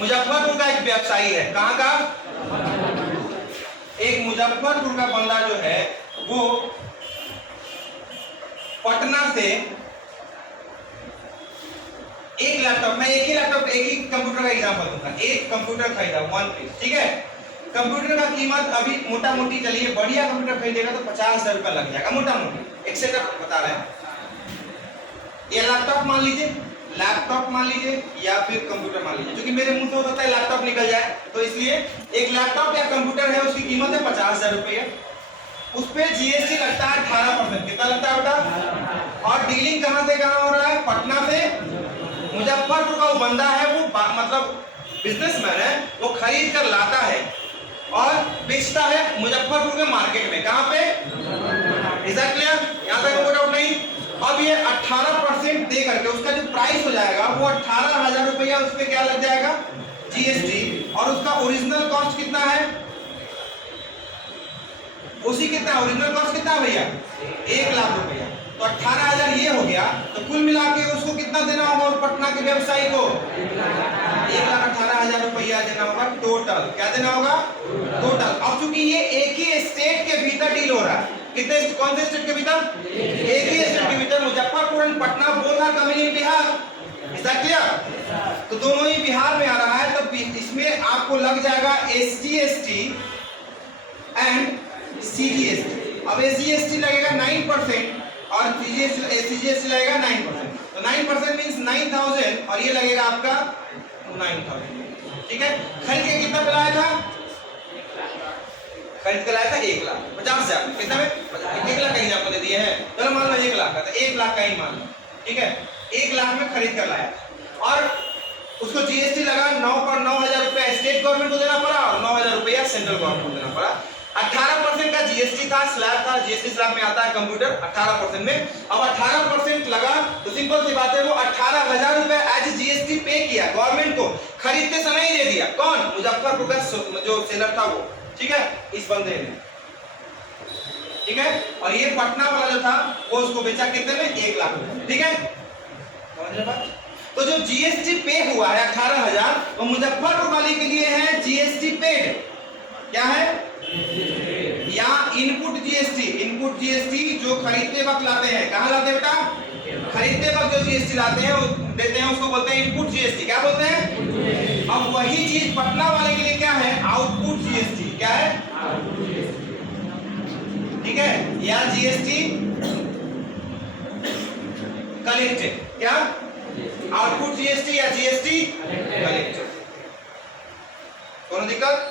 मुजफ्फरपुर का एक व्यवसायी है। कहाँ का? एक मुजफ्फरपुर का बंदा जो है वो पटना से एक लैपटॉप, मैं एक ही कंप्यूटर का एग्जांपल दूंगा। एक कंप्यूटर खरीदा 1 पीस, ठीक है। कंप्यूटर का कीमत अभी मोटा मोटी चलिए बढ़िया कंप्यूटर खरीदेगा तो 50,000 रुपया लग जाएगा मोटा मोटी, एक सेटअप बता रहे हैं। ये लैपटॉप मान लीजिए या फिर कंप्यूटर मान लीजिए, क्योंकि मेरे मुंह से हो सकता है लैपटॉप निकल जाए, तो इसलिए एक लैपटॉप या कंप्यूटर है, उसकी कीमत है 50,000 रुपये। उस पर जीएसटी लगता है 18%। कितना लगता है बेटा? और डीलिंग कहां से कहां हो रहा है? पटना से मुजफ्फरपुर का वो बंदा है, वो मतलब बिजनेसमैन है, वो खरीद कर लाता है और बेचता है मुजफ्फरपुर के मार्केट में। कहां पे? Is that clear? यहां तक कोई डाउट नहीं। अब ये 18% दे करके उसका जो प्राइस हो जाएगा वो 18,000 रुपया, उस पर क्या लग जाएगा? जीएसटी। और उसका ओरिजिनल कॉस्ट कितना है? उसी कितना ओरिजिनल कॉस्ट कितना भैया? 1 लाख रुपया। तो 18,000 ये हो गया, तो कुल मिला के उसको कितना देना होगा उस पटना के व्यवसायी को? 1,18,000 रुपया देना होगा टोटल। क्या देना होगा? टोटल। अब चूंकि ये एक ही स्टेट के भीतर डील हो रहा है, कितने कौन से स्टेट के भीतर? एक ही स्टेट के भीतर, मुजफ्फरपुर और Patna both are coming in Bihar. Is that clear? तो दोनों ही बिहार में आ रहा है, तो इसमें आपको लग जाएगा एसजीएसटी एंड सीजीएसटी। अब एसजीएसटी लगेगा 9% और सीजीएसटी लगेगा 9%। तो 9% मींस 9,000 और ये लगेगा आपका 9,000। ठीक है। खरीद के कितना लाया था? खरीद के लाया था 1,50,000। कितना में? 1 लाख का ही आपको दे दिए हैं। चलो मान लो 1 लाख का, तो 1 लाख का ही मान लो, ठीक है। 1 लाख में खरीद कर लाया और उसको जीएसटी लगा 9,000 रुपया स्टेट गवर्नमेंट को देना पड़ा और 9,000 रुपया सेंट्रल गवर्नमेंट को देना पड़ा। 18% का जीएसटी था, स्लैब था, जीएसटी स्लैब में आता है कंप्यूटर 18% में। अब 18% लगा तो सिंपल सी बात है, वो 18,000 रुपए एज जीएसटी पे किया गवर्नमेंट को, खरीदते समय ही दे दिया। कौन? मुजफ्फरपुर का जो सेलर था वो, ठीक है, इस बंदे ने, ठीक है। और ये पटना वाला जो था वो उसको बेचा कितने में? 1 लाख रुपए, ठीक है। समझ रहे बात? तो जो जीएसटी पे हुआ है 18,000, वो मुजफ्फरपुर वाले के लिए है जीएसटी पेड। क्या है? या इनपुट जीएसटी जो खरीदते वक्त लाते हैं। कहां लाते हैं बेटा? खरीदते वक्त जो जीएसटी लाते हैं वो देते हैं, उसको बोलते हैं इनपुट जीएसटी। क्या बोलते हैं? अब वही चीज पटना वाले के लिए क्या है? Output GST. क्या है? ठीक है। या जीएसटी कलेक्टेड। क्या? आउटपुट जीएसटी या जीएसटी कलेक्टेड। कौन दिक्कत?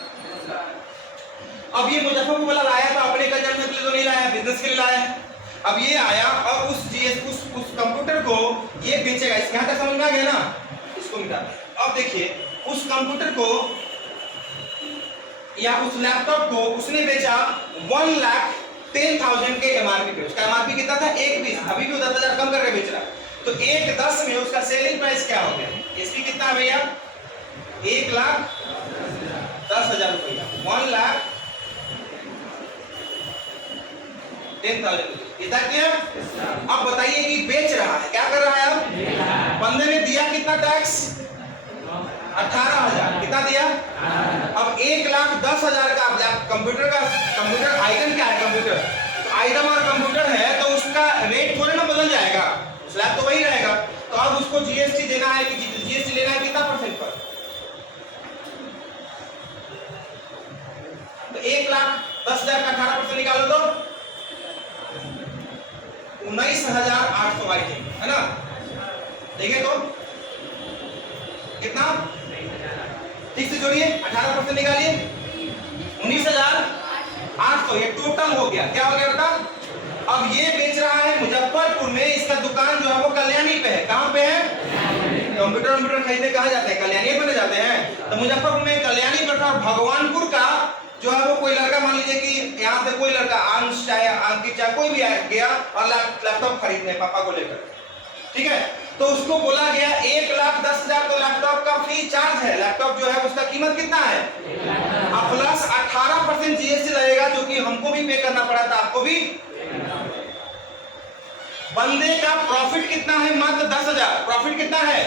अब ये मुजफ्फरपुर वाला लाया था अपने कंजम्पशन के लिए तो नहीं लाया, बिजनेस के लिए लाया। अब ये आया और उस कंप्यूटर को ये बेचेगा। इसके यहां तक समझ में आ गया ना? इसको मिटा दे। अब देखिए, उस कंप्यूटर को या उस लैपटॉप को उसने बेचा 1,10,000 के एमआरपी पे। उसका एमआरपी कितना था? 1 पीस। अभी भी 10,000 कम करके बेच रहा है, तो 1,10 में उसका सेलिंग प्राइस क्या हो गया? इसकी कितना है भैया? 1,10,000 रुपया। 1,10,000। इतना क्लियर? अब बताइए कि बेच रहा है, क्या कर रहा है? अब बंदे ने दिया कितना टैक्स? 18,000। कितना दिया? अब 1,10,000 का कंप्यूटर आइटम क्या है? कंप्यूटर तो आइटम और कंप्यूटर है, तो उसका रेट थोड़े ना बदल जाएगा, स्लैब तो वही रहेगा। तो अब उसको जीएसटी देना है कि जीएसटी लेना है कितना परसेंट पर? तो 1,10,000 का 18% निकालो तो 19,800 आइटम है ना। देखिए तो कितना? ठीक से जोड़िए, 18% निकालिए, 19,800। ये टोटल हो गया। क्या हो गया बेटा? अब ये बेच रहा है मुजफ्फरपुर में, इसका दुकान जो है वो कल्याणी पे है। कहां पे है? कंप्यूटर खरीदने कहा जाते हैं, कल्याणी पे जाते हैं। तो मुजफ्फरपुर में कल्याणी पर था। भगवानपुर का जो है वो कोई लड़का, मान लीजिए कि यहाँ से कोई लड़का अंश चाहे अंकित चाहे कोई भी गया और लैपटॉप खरीदने पापा को लेकर, ठीक है। तो उसको बोला गया 1,10,000 तो लैपटॉप का फ्री चार्ज है। लैपटॉप जो है उसका कीमत कितना है? अब प्लस 18% जीएसटी लगेगा, जो कि हमको भी पे करना पड़ा था, आपको भी। बंदे का प्रॉफिट कितना है? मात्र 10,000। प्रॉफिट कितना है?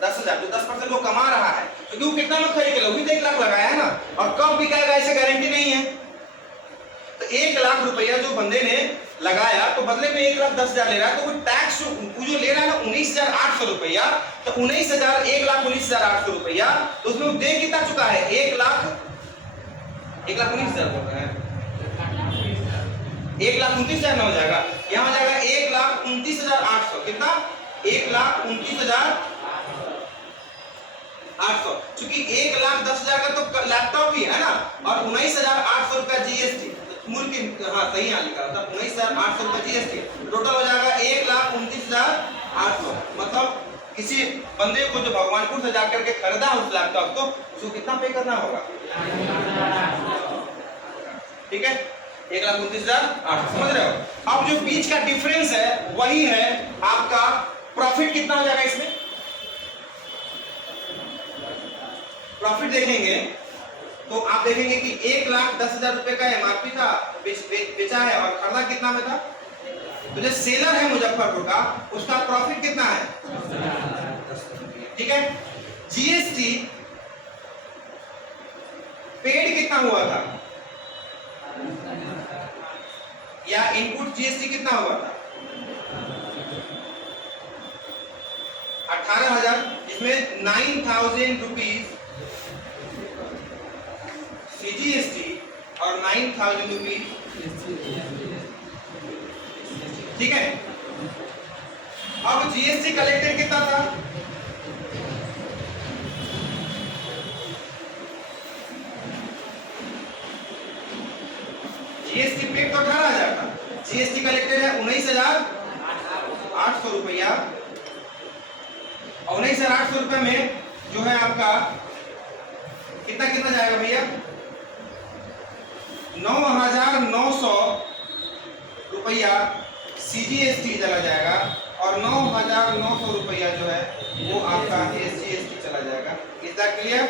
10,000, जो 10% वो कमा रहा है, क्योंकि वो कितना में खरीद के वो भी तो 1 लाख लगाया है ना, और कब बिकाएगा ऐसे गारंटी नहीं है। तो 1 लाख रुपया जो बंदे ने लगाया तो बदले में 1,10,000 ले रहा है, तो वो टैक्स जो ले रहा है ना 19,800 रुपया, तो 19,000 1,19,800 रुपया, तो उसमें वो दे कितना चुका है? 1,19,000 बोल रहे हैं, 1,29,000 ना हो जाएगा, यहाँ हो जाएगा 1,29,800, कितना? 1,29,800, क्योंकि 1,10,000 का तो लैपटॉप ही है ना, और 19,800 रुपया जीएसटी, मूल की, हाँ सही यहाँ लिखा था, 19,800 रुपया जीएसटी, टोटल हो जाएगा 1,29,800। मतलब किसी बंदे को जो भगवानपुर से जाकर के खरीदा उस लैपटॉप को, उसको कितना पे करना होगा? ठीक है, 1,29,800, समझ रहे हो? अब जो बीच का डिफरेंस है वही है आपका प्रॉफिट। कितना हो जाएगा इसमें? प्रॉफिट देखेंगे तो आप देखेंगे कि 1,10,000 रुपए का एमआरपी था, बेचा है, और खरीदा कितना में था? तो जो सेलर है मुजफ्फरपुर का, उसका प्रॉफिट कितना है? ठीक है। जीएसटी पेड कितना हुआ था, या इनपुट जीएसटी कितना हुआ था? 18,000, इसमें 9,000 रुपीज सीजीएसटी और 9,000 रुपीज, ठीक है। अब जीएसटी कलेक्टेड कितना था? जीएसटी पेड तो 18,000 था, जीएसटी कलेक्टेड है 19,800 रुपया, और 19,800 रुपये में जो है आपका कितना कितना जाएगा भैया? 9,900 रुपया सीजीएसटी चला जाएगा, और 9,900 रुपया जो है वो आपका एसजीएसटी चला जाएगा। Is that clear?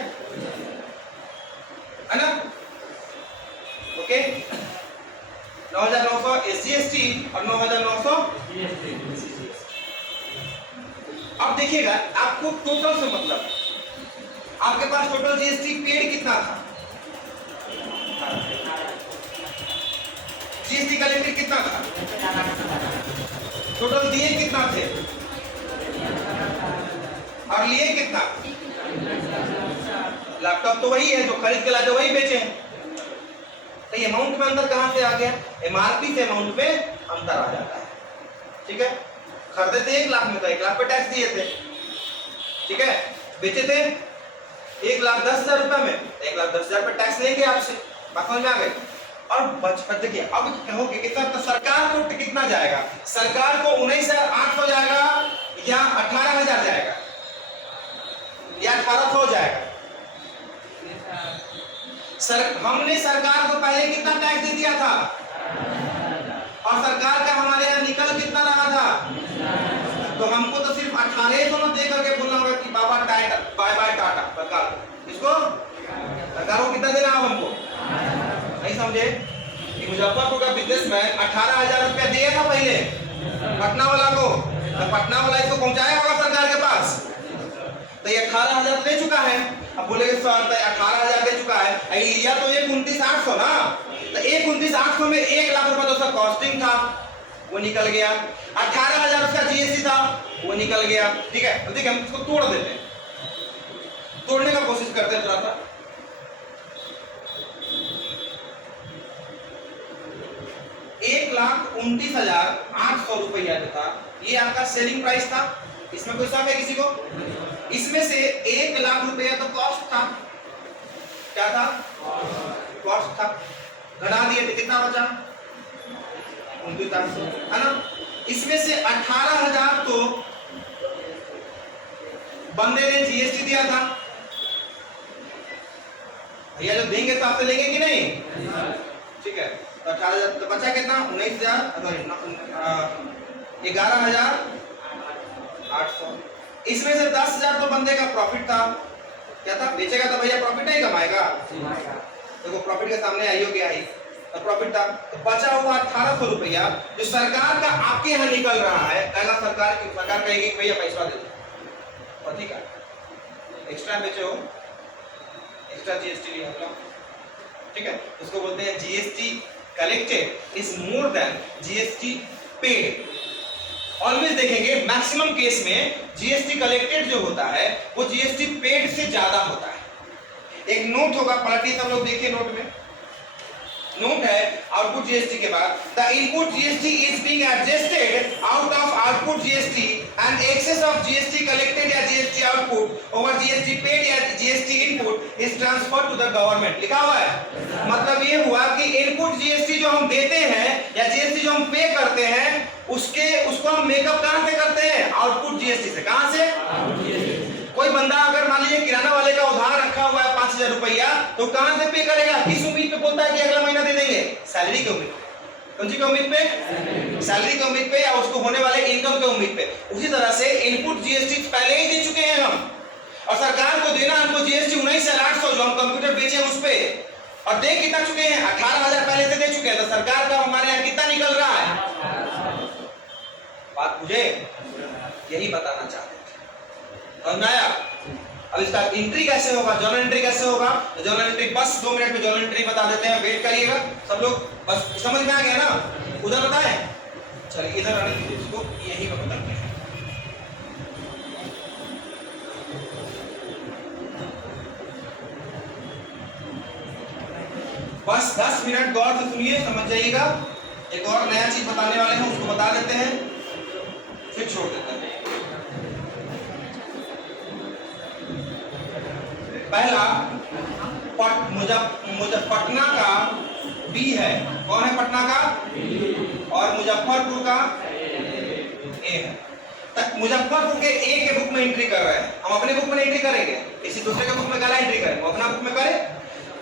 है ना? ओके, 9,900 एसजीएसटी और 9,900 जीएसटी। अब देखिएगा, आपको टोटल से मतलब आपके पास टोटल जीएसटी पेड कितना था, जीएसटी कलेक्टेड कितना था, टोटल दिए कितना थे, और लिए कितना? लैपटॉप तो वही है जो खरीद के लाए, जो वही बेचे हैं। तो ये अमाउंट में अंदर कहां से आ गया? एमआरपी से अमाउंट में अंतर आ जाता है। ठीक है, खरीदे थे 1 लाख में, तो 1 लाख पे टैक्स दिए थे, ठीक है। बेचे थे 1,10,000 रुपए में, 1,10,000 पे टैक्स लेंगे आपसे, बात समझ में आ गई। और देखिए, अब कहोगे कि तो सरकार को कितना जाएगा? सरकार को 19,800 जाएगा, या 18,000 जाएगा, या 1,800 जाएगा? हमने सरकार को पहले कितना टैक्स दे दिया था, और सरकार का हमारे यहाँ निकल कितना रहा था? तो हमको तो सिर्फ 1800 दे करके बोलना होगा कि बाबा टाटा, बाय बाय टाटा सरकार। इसको सरकार को कितना देना है हमको? नहीं समझे कि मुजफ्फरपुर का बिजनेसमैन 18,000 रुपया दिया था पहले पटना वाला को, तो पटना वाला इसको पहुंचाया होगा सरकार के पास, तो ये 18,000 ले चुका है। अब बोलेगे सर 18,000 दे चुका है, लिया तो 29,800 ना, तो 29,800 में 1 लाख रुपया तो उसका कॉस्टिंग था, वो निकल गया। 18,000 उसका जीएसटी था, वो निकल गया। ठीक है, तो देखिए हम इसको तोड़ देते हैं, तोड़ने का कोशिश करते हैं थोड़ा सा। 1,29,800 रुपया जो था, ये आपका सेलिंग प्राइस था। इसमें कोई शक है किसी को? इसमें से 1 लाख रुपया तो कॉस्ट था। क्या था? कॉस्ट था, घटा दिए तो कितना बचा? 29,800, है ना। इसमें से 18,000 तो बंदे ने जीएसटी दिया था, भैया जो देंगे तो आपसे लेंगे कि नहीं? ठीक है, तो 18,000 तो बचा कितना? 11,800। इसमें से 10,000 तो बंदे का प्रॉफिट था। क्या था? बेचेगा तो भैया प्रॉफिट नहीं कमाएगा, देखो प्रॉफिट के सामने आई हो गया ही, तो प्रॉफिट था। तो बचा हुआ 1,800 रुपया जो सरकार का आपके यहाँ निकल रहा है। पहला सरकार कहेगी भैया पैसा दे दो, ठीक है। एक्स्ट्रा बेचे हो, एक्स्ट्रा जीएसटी लिया आप लोग, ठीक है, उसको बोलते हैं GST collected is more than GST paid. Always देखेंगे मैक्सिमम केस में जीएसटी कलेक्टेड जो होता है वो जीएसटी पेड से ज्यादा होता है। एक नोट होगा, पलटिए सब लोग देखिए, नोट में नोट है आउटपुट जीएसटी के बाद the input GST is being adjusted out of output GST and excess of GST collected या GST output over GST paid या GST input is transferred to the government. लिखा हुआ है, मतलब ये हुआ कि इनपुट जीएसटी जो हम देते हैं या जीएसटी जो हम पे करते हैं उसको हम मेकअप कहां से करते हैं? आउटपुट जीएसटी से। कहां से? कोई बंदा अगर मान लीजिए किराना वाले का उधार रखा हुआ है 5,000 रुपया, तो कहां से पे करेगा? किस उम्मीद पे बोलता है कि अगला महीना दे देंगे? सैलरी की उम्मीद पे। कौन सी की उम्मीद पे? सैलरी की उम्मीद पे या उसको होने वाले इनकम के उम्मीद पे। उसी तरह से इनपुट जीएसटी पहले ही दे चुके हैं हम, और सरकार को देना हमको जीएसटी 19,800 जो हम कंप्यूटर बेचे उस पे, और दे कितना चुके हैं? 18,000 पहले से दे चुके हैं। तो सरकार का हमारे यहाँ कितना निकल रहा है? बात मुझे यही बताना चाहते थे, समझ आया? अब इसका एंट्री कैसे होगा, जर्नल एंट्री कैसे होगा? तो जर्नल एंट्री बस 2 मिनट में जर्नल एंट्री बता देते हैं, वेट करिएगा सब लोग, बस समझ में आ गया ना? उधर बताएं, चलिए इधर आने दीजिए, इसको यही बताते हैं। बस 10 मिनट गौर से सुनिए, समझ जाइएगा। एक और नया चीज बताने वाले हैं, उसको बता देते हैं फिर छोड़ देते हैं। पहला पटना का बी है। कौन है पटना का? और मुजफ्फरपुर का ए है। मुजफ्फरपुर के ए के बुक में एंट्री कर रहे हैं, हम अपने बुक में एंट्री करेंगे, किसी दूसरे के बुक में क्या एंट्री करेंगे? अपना बुक में करें,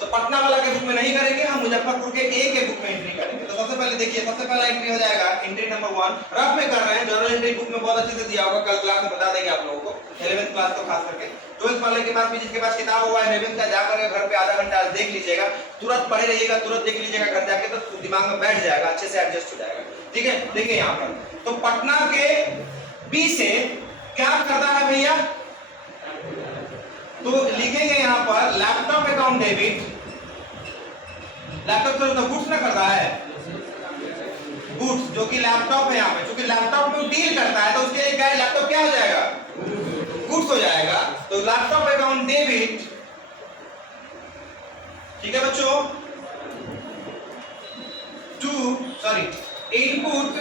तो पटना वाला के बुक में नहीं करेंगे, हम मुजफ्फरपुर के ए के बुक में एंट्री करेंगे। तो सबसे पहले देखिए, सबसे पहला एंट्री हो जाएगा एंट्री नंबर 1, रफ में कर रहे हैं, जर्नल एंट्री बुक में बहुत अच्छे से दिया होगा, कल क्लास में बता देंगे आप लोगों को, 11th क्लास तो खास करके। 12th वाले के पास भी, जिसके पास किताब हुआ है 11th का, जाकर घर पे आधा घंटा देख लीजिएगा, तुरंत पढ़े रहिएगा, तुरंत देख लीजिएगा घर जाके, तो दिमाग में बैठ जाएगा, अच्छे से एडजस्ट हो जाएगा, ठीक है? देखिए यहाँ पर तो पटना के बी से क्या करता है भैया? तो लिखेंगे यहाँ पर लैपटॉप अकाउंट डेबिट, लैपटॉप तो गुड्स ना करता है, गुड्स जो कि लैपटॉप है यहाँ पे, क्योंकि लैपटॉप में डील करता है तो उसके लिए क्या, लैपटॉप क्या हो जाएगा? गुड्स हो जाएगा। तो लैपटॉप अकाउंट डेबिट, ठीक है बच्चों, input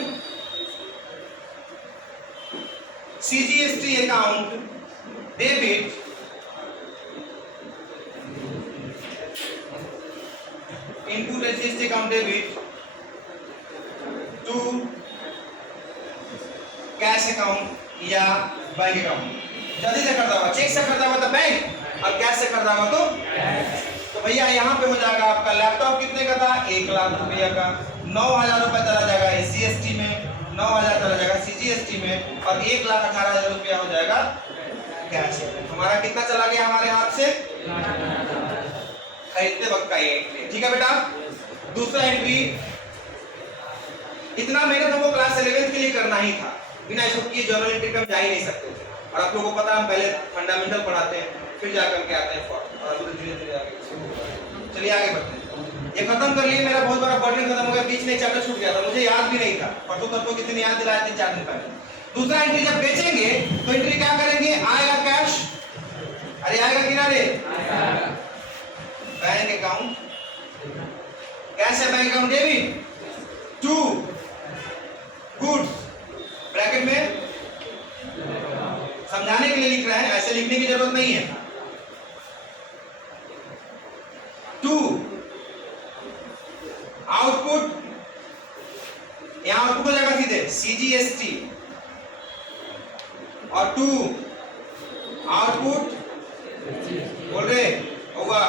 CGST account debit input CGST account debit to cash account या बैंक अकाउंट। जल्दी से करता हुआ, चेक से करता हुआ तो बैंक, और कैश से करता हुआ तो भैया यहाँ पे हो जाएगा आपका लैपटॉप कितने का था? 1 लाख रुपया का, 9,000 रुपया चला जाएगा एसजीएसटी में, 9,000 चला जाएगा सीजीएसटी में, और 1,18,000 रुपया हो जाएगा कैश। हमारा कितना चला गया हमारे हाथ से? खरीदते वक्त का ये एंट्री, ठीक है बेटा? दूसरा एंट्री, इतना मेहनत हमको क्लास 11th के लिए करना ही था, बिना इसको किए जर्नल एंट्री पे हम जा ही नहीं सकते थे। और आप लोगों को पता है हम पहले फंडामेंटल पढ़ाते हैं, फिर जाकर के आते हैं फॉर्म, और धीरे-धीरे आगे। चलिए आगे बढ़ते हैं। ये खत्म कर लिए, मेरा बहुत बड़ा बर्डन खत्म हो गया, बीच में चैप्टर छूट गया था, मुझे याद भी नहीं था, परसों कितने याद दिलाए थे 4 दिन पहले। दूसरा एंट्री जब बेचेंगे तो एंट्री क्या करेंगे? आएगा कैश, अरे आएगा कि ना रे? बैंक अकाउंट, कैश है bank account debit to goods, bracket में समझाने के लिए लिख रहे हैं, ऐसे लिखने की जरूरत नहीं है, टू आउटपुट, यहां आउटपुट हो जाएगा सीधे सीजीएसटी, और टू आउटपुट बोल रहे होगा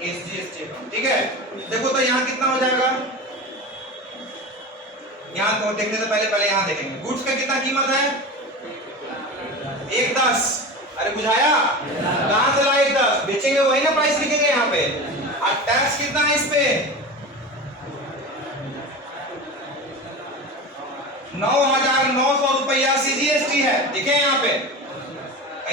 एसजीएसटी, ठीक है? देखो तो यहाँ कितना हो जाएगा, यहाँ तो देखने से पहले यहां देखेंगे, गुड्स का कितना कीमत है? 1,10, अरे बुझाया? कहां से लाए 1,10? बेचेंगे वही ना प्राइस लिखेंगे यहाँ पे, और टैक्स कितना है इस पे? 9,900 रुपया सीजीएसटी है, दिखे यहाँ पे,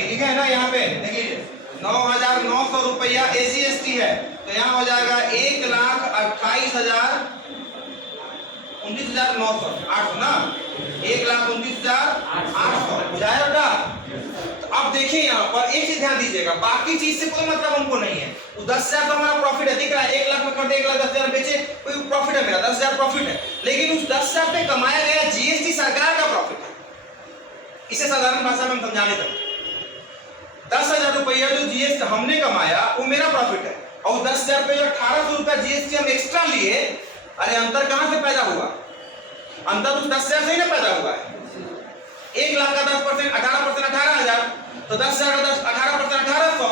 लिखा है ना यहाँ पे, देखिए 9,900 रुपया SGST है, तो यहाँ हो जाएगा 1,28,900 800 ना, 1,29,800 हो जाएगा बेटा। तो अब देखिए यहाँ पर एक चीज ध्यान दीजिएगा, बाकी चीज से कोई मतलब हमको नहीं है। वो 10,000 तो हमारा प्रॉफिट है, दिख रहा है 1 लाख में खरीदे 1,10,000 बेचे, कोई प्रॉफिट है मेरा 10,000 प्रॉफिट है, लेकिन उस 10,000 पे कमाया गया GST सरकार का प्रॉफिट है। इसे साधारण भाषा में हम समझाने तक 10,000 रुपया जो GST हमने कमाया वो मेरा प्रॉफिट है, और 10,000 पे जो 1,800 रुपया GST हम एक्स्ट्रा लिए, अरे अंतर कहां से पैदा हुआ? अंतर उस 10,000 से ही ना पैदा हुआ है। 1 लाख का 10% 18% 18,000, तो 10,000 का 18% 1,800,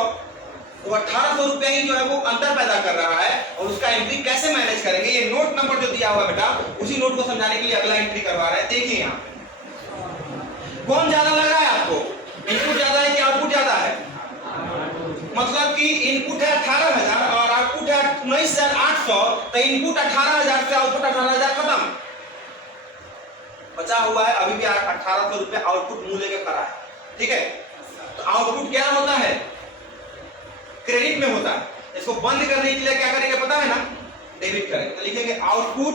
तो 1,800 रुपया ही जो है वो अंतर पैदा कर रहा है। और उसका एंट्री कैसे मैनेज करेंगे? ये नोट नंबर जो दिया हुआ है बेटा, उसी नोट को समझाने के लिए अगला एंट्री करवा रहे हैं। देखिए यहाँ कौन ज्यादा लग रहा है आपको, इनपुट ज्यादा है कि आउटपुट ज्यादा है? मतलब कि इनपुट है 18,000 और आउटपुट है 19,800, तो इनपुट 18,000 से आउटपुट 18,000 खत्म, बचा हुआ है अभी भी 1,800 रुपए आउटपुट मुंह लेके खड़ा है। ठीक है, तो आउटपुट क्या होता है? क्रेडिट में होता है। इसको बंद करने के लिए क्या करेंगे पता है ना? डेबिट करेंगे, तो लिखेंगे output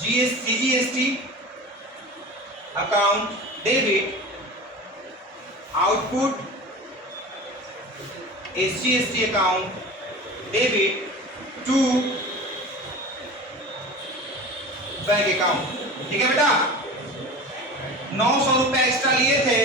CGST account debit, output SGST account debit to bank account. ठीक है बेटा, 900 रुपए एक्स्ट्रा लिए थे,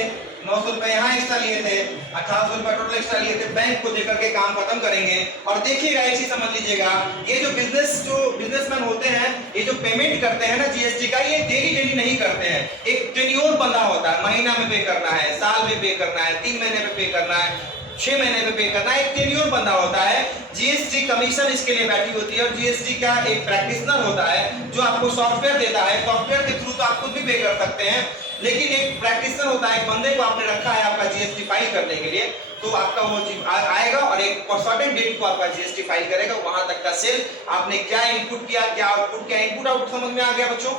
900 रुपए यहाँ एक्स्ट्रा लिए थे, 1,800 रुपए टोटल एक्स्ट्रा लिए थे, बैंक को देकर के काम खत्म करेंगे। और देखिएगा एक चीज समझ लीजिएगा, ये जो बिजनेसमैन होते हैं, ये जो पेमेंट करते हैं ना GST का, ये डेली नहीं करते हैं। एक टेन्योर बंधा होता है, महीना में पे करना है, साल में पे करना है, 3 महीने में पे करना है, 6 महीने में पे करना है, एक टेन्योर बंधा होता है। GST कमीशन इसके लिए बैठी होती है, और GST का एक प्रैक्टिशनर होता है जो आपको सॉफ्टवेयर देता है। सॉफ्टवेयर के थ्रू तो आप खुद भी पे कर सकते हैं, लेकिन एक प्रैक्टिशनर होता है, एक बंदे को आपने रखा है आपका GST फाइल करने के लिए, तो आपका वो आएगा और एक सर्टेन डेट को आपका GST फाइल करेगा। वहां तक का सेल आपने क्या इनपुट किया, क्या आउटपुट किया, इनपुट आउटपुट समझ में आ गया बच्चों?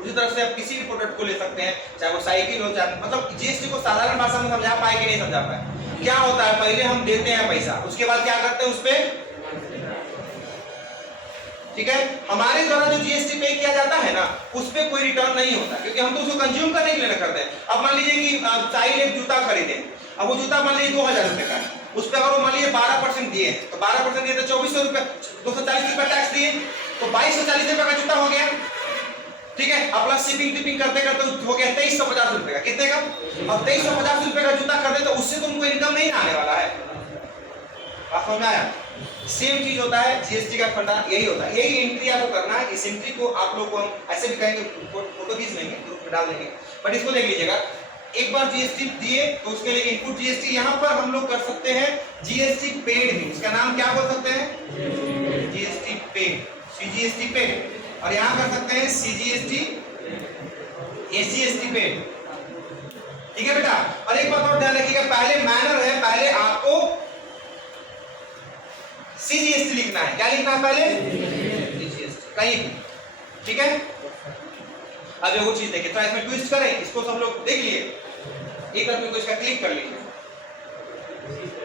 उसी तरह से आप किसी भी प्रोडक्ट को ले सकते हैं, चाहे वो साइकिल हो, चाहे मतलब GST को साधारण भाषा में समझा पाए कि नहीं समझा पाए? क्या होता है, पहले हम देते हैं पैसा, उसके बाद क्या करते हैं उस पे, ठीक है, हमारे द्वारा जो GST पे किया जाता है ना, उस पे कोई रिटर्न नहीं होता, क्योंकि हम तो उसको कंज्यूम करने के लिए करते हैं। अब मान लीजिए कि साहिल एक जूता खरीदे, अब वो जूता मान लीजिए 2,000 रुपए का है, उस पे अगर वो मान लीजिए 12% दिए, तो 12% दिए तो 2,400 रुपए, 240 रुपए टैक्स दिए, तो 2,240 रुपए का जूता हो गया। ठीक है, अब प्लस शिपिंग करते करते हो गया 2,350 रुपए का। कितने का? अब 2,350 रुपए का जूता खरीदे, तो उससे तो उनको इनकम नहीं आने वाला है। बात समझ में आया? सेम चीज होता है GST का फंडा, यही होता है, यही एंट्री आपको करना है। इस एंट्री को आप लोग को हम ऐसे भी कहेंगे, फोटो खींच लेंगे, ग्रुप में डाल देंगे, बट इसको देख लीजिएगा। एक बार GST दिए तो उसके लिए इनपुट GST, यहाँ पर हम लोग कर सकते हैं GST पेड भी, इसका नाम क्या बोल सकते हैं? GST पेड, CGST पेड, और यहाँ कर सकते हैं CGST SGST पेड। ठीक है बेटा, और एक बात और ध्यान रखिएगा, पहले मैनर है, पहले आपको CGST लिखना है। क्या लिखना है पहले? CGST कहीं भी। ठीक है, अब ये वो चीज देखिए, थोड़ा इसमें ट्विस्ट करें, इसको सब लोग देख लिए, एक आदमी को इसका क्लिक कर लीजिए,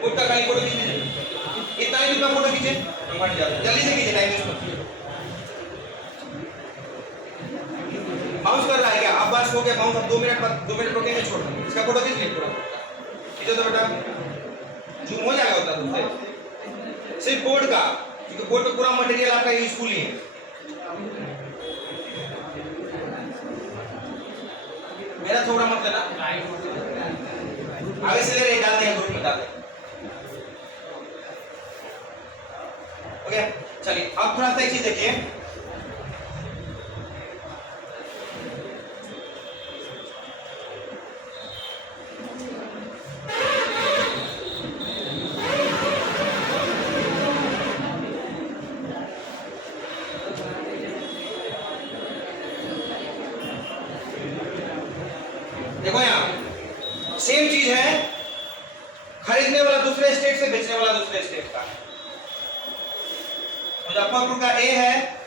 उसका खाली फोटो खींच लीजिए, इतना ही दूर फोटो खींचे, जल्दी से कीजिए, टाइम वेस्ट मत। बाउंस कर रहा है क्या? अब बस हो गया बाउंस, अब 2 मिनट बाद 2 मिनट रोकेंगे, छोड़ देंगे, इसका फोटो खींच लीजिए पूरा, खींचो तो बेटा, जूम हो जाएगा होता तुमसे, सिर्फ बोर्ड का, क्योंकि बोर्ड पे पूरा मटेरियल आपका यूजफुल ही है। मेरा थोड़ा मत लेना, आगे से ले रहे डाल दें, ग्रुप में डाल दें। ओके, चलिए अब थोड़ा सा एक चीज देखिए, देखो यहाँ सेम चीज है, खरीदने वाला दूसरे स्टेट से, बेचने वाला दूसरे स्टेट का। मुजफ्फरपुर का A है,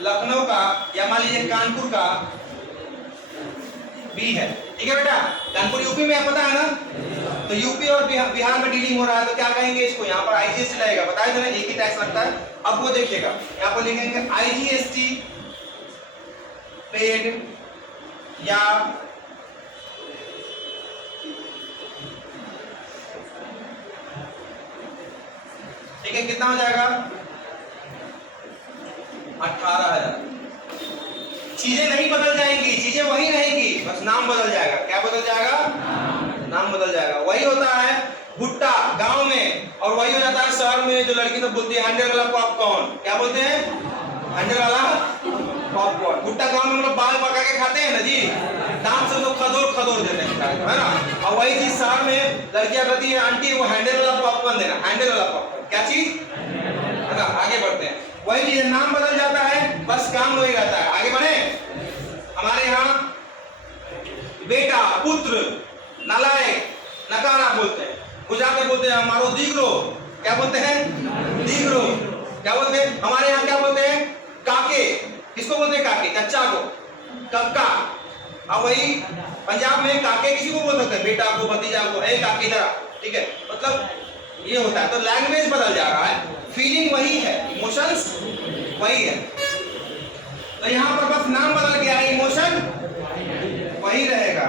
लखनऊ का या मान लीजिए कानपुर का बी है। ठीक है बेटा, कानपुर यूपी में है, पता है ना? तो यूपी और बिहार में डीलिंग हो रहा है तो क्या कहेंगे इसको? यहाँ पर आईजीएसटी लगेगा, बताया था ना, एक ही टैक्स लगता है। अब वो देखिएगा, यहाँ पर लिखेंगे आईजीएसटी पेड या ठीक है, कितना हो जाएगा? 18,000। चीजें नहीं बदल जाएंगी, चीजें वही रहेगी, बस नाम बदल जाएगा। क्या बदल जाएगा? नाम बदल जाएगा। वही होता है भुट्टा गांव में, और वही हो जाता है शहर में, जो लड़की सब बोलती है हंड्रेड वाला पॉपकॉर्न। क्या बोलते हैं? हंड्रेड वाला पॉपकॉर्न। भुट्टा गांव में मतलब बाल पका के खाते हैं ना जी, दांत से तो खदोर खदोर देते हैं, है ना? और वही चीज शहर में लड़कियां कहती है आंटी वो हैंडल वाला पॉपकॉर्न देना, हैंडल वाला पॉपकॉर्न। क्या चीज है ना? आगे बढ़ते हैं, वही चीज, नाम बदल जाता है, बस काम वही रहता है। आगे बढ़े, हमारे यहाँ बेटा, पुत्र, नालायक, नकारा बोलते हैं। गुजरात में बोलते हैं हमारो दीगरो। क्या बोलते हैं? दीगरो। क्या बोलते हैं? हमारे यहाँ क्या बोलते हैं? काके। किसको बोलते हैं? काके, कच्चा को कक्का। अब वही पंजाब में काके किसी को बोल सकते हैं, बेटा को, भतीजा को, ए काके इधर। ठीक है, मतलब ये होता है। तो लैंग्वेज बदल जा रहा है, फीलिंग वही है, इमोशंस वही है। तो यहाँ पर बस नाम बदल गया है, इमोशन वही रहेगा।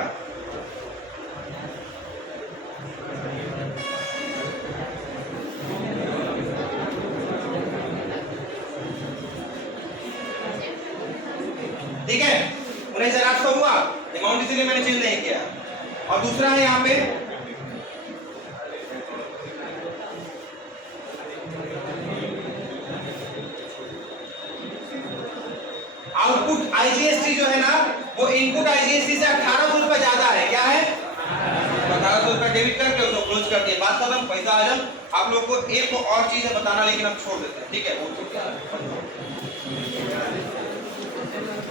ठीक है, 19,800 हुआ, अमाउंट इसीलिए मैंने चेंज नहीं किया। और दूसरा है यहाँ पे आउटपुट आईजीएसटी जो है ना, वो इनपुट आईजीएसटी से 1,800 रुपए ज्यादा है। क्या है? 1,800 रुपए डेबिट करके उसको क्लोज कर दिए, बात खत्म, पैसा आ जाए। आप लोग को एक और चीज बताना, लेकिन अब छोड़ देते हैं। ठीक है, वो